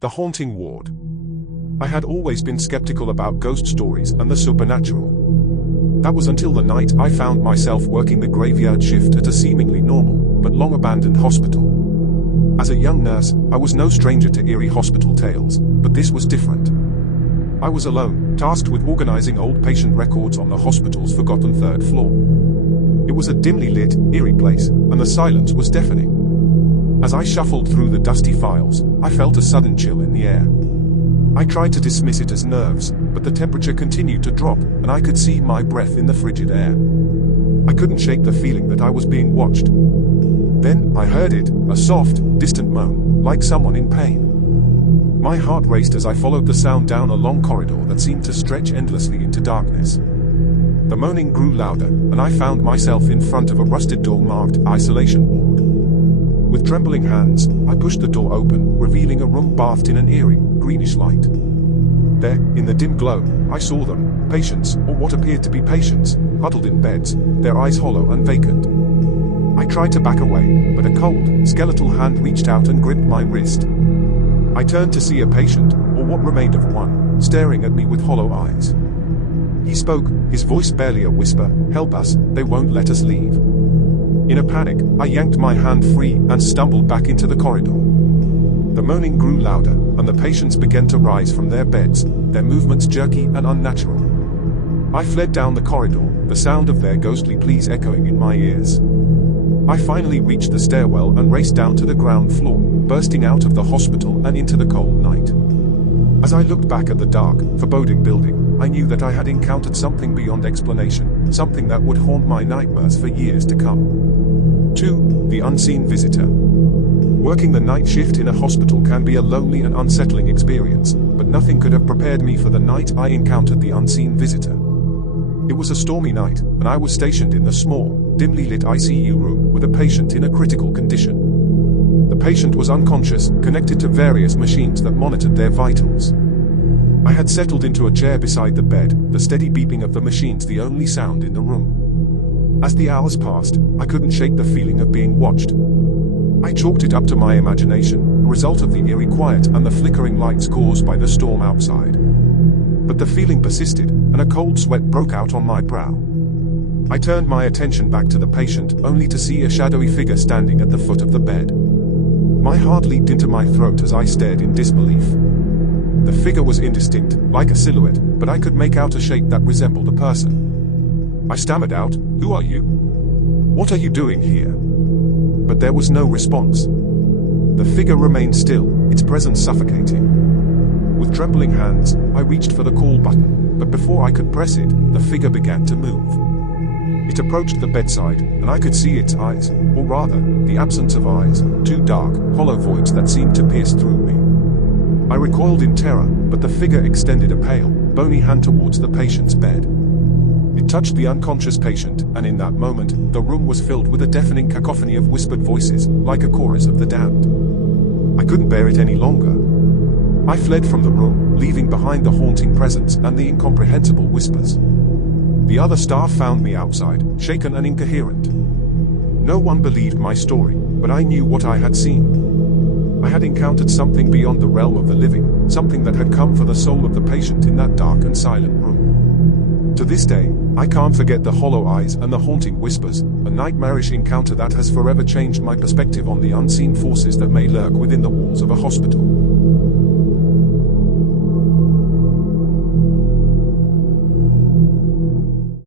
The haunting ward. I had always been skeptical about ghost stories and the supernatural. That was until the night I found myself working the graveyard shift at a seemingly normal, but long-abandoned hospital. As a young nurse, I was no stranger to eerie hospital tales, but this was different. I was alone, tasked with organizing old patient records on the hospital's forgotten third floor. It was a dimly lit, eerie place, and the silence was deafening. As I shuffled through the dusty files, I felt a sudden chill in the air. I tried to dismiss it as nerves, but the temperature continued to drop, and I could see my breath in the frigid air. I couldn't shake the feeling that I was being watched. Then, I heard it, a soft, distant moan, like someone in pain. My heart raced as I followed the sound down a long corridor that seemed to stretch endlessly into darkness. The moaning grew louder, and I found myself in front of a rusted door marked Isolation Ward. With trembling hands, I pushed the door open, revealing a room bathed in an eerie, greenish light. There, in the dim glow, I saw them, patients, or what appeared to be patients, huddled in beds, their eyes hollow and vacant. I tried to back away, but a cold, skeletal hand reached out and gripped my wrist. I turned to see a patient, or what remained of one, staring at me with hollow eyes. He spoke, his voice barely a whisper, "Help us, they won't let us leave." In a panic, I yanked my hand free and stumbled back into the corridor. The moaning grew louder, and the patients began to rise from their beds, their movements jerky and unnatural. I fled down the corridor, the sound of their ghostly pleas echoing in my ears. I finally reached the stairwell and raced down to the ground floor, bursting out of the hospital and into the cold night. As I looked back at the dark, foreboding building, I knew that I had encountered something beyond explanation, something that would haunt my nightmares for years to come. 2. The unseen visitor. Working the night shift in a hospital can be a lonely and unsettling experience, but nothing could have prepared me for the night I encountered the unseen visitor. It was a stormy night, and I was stationed in the small, dimly lit ICU room with a patient in a critical condition. The patient was unconscious, connected to various machines that monitored their vitals. I had settled into a chair beside the bed, the steady beeping of the machines the only sound in the room. As the hours passed, I couldn't shake the feeling of being watched. I chalked it up to my imagination, a result of the eerie quiet and the flickering lights caused by the storm outside. But the feeling persisted, and a cold sweat broke out on my brow. I turned my attention back to the patient, only to see a shadowy figure standing at the foot of the bed. My heart leaped into my throat as I stared in disbelief. The figure was indistinct, like a silhouette, but I could make out a shape that resembled a person. I stammered out, "Who are you? What are you doing here?" But there was no response. The figure remained still, its presence suffocating. With trembling hands, I reached for the call button, but before I could press it, the figure began to move. It approached the bedside, and I could see its eyes, or rather, the absence of eyes, two dark, hollow voids that seemed to pierce through me. I recoiled in terror, but the figure extended a pale, bony hand towards the patient's bed. It touched the unconscious patient, and in that moment, the room was filled with a deafening cacophony of whispered voices, like a chorus of the damned. I couldn't bear it any longer. I fled from the room, leaving behind the haunting presence and the incomprehensible whispers. The other staff found me outside, shaken and incoherent. No one believed my story, but I knew what I had seen. I had encountered something beyond the realm of the living, something that had come for the soul of the patient in that dark and silent room. To this day, I can't forget the hollow eyes and the haunting whispers, a nightmarish encounter that has forever changed my perspective on the unseen forces that may lurk within the walls of a hospital.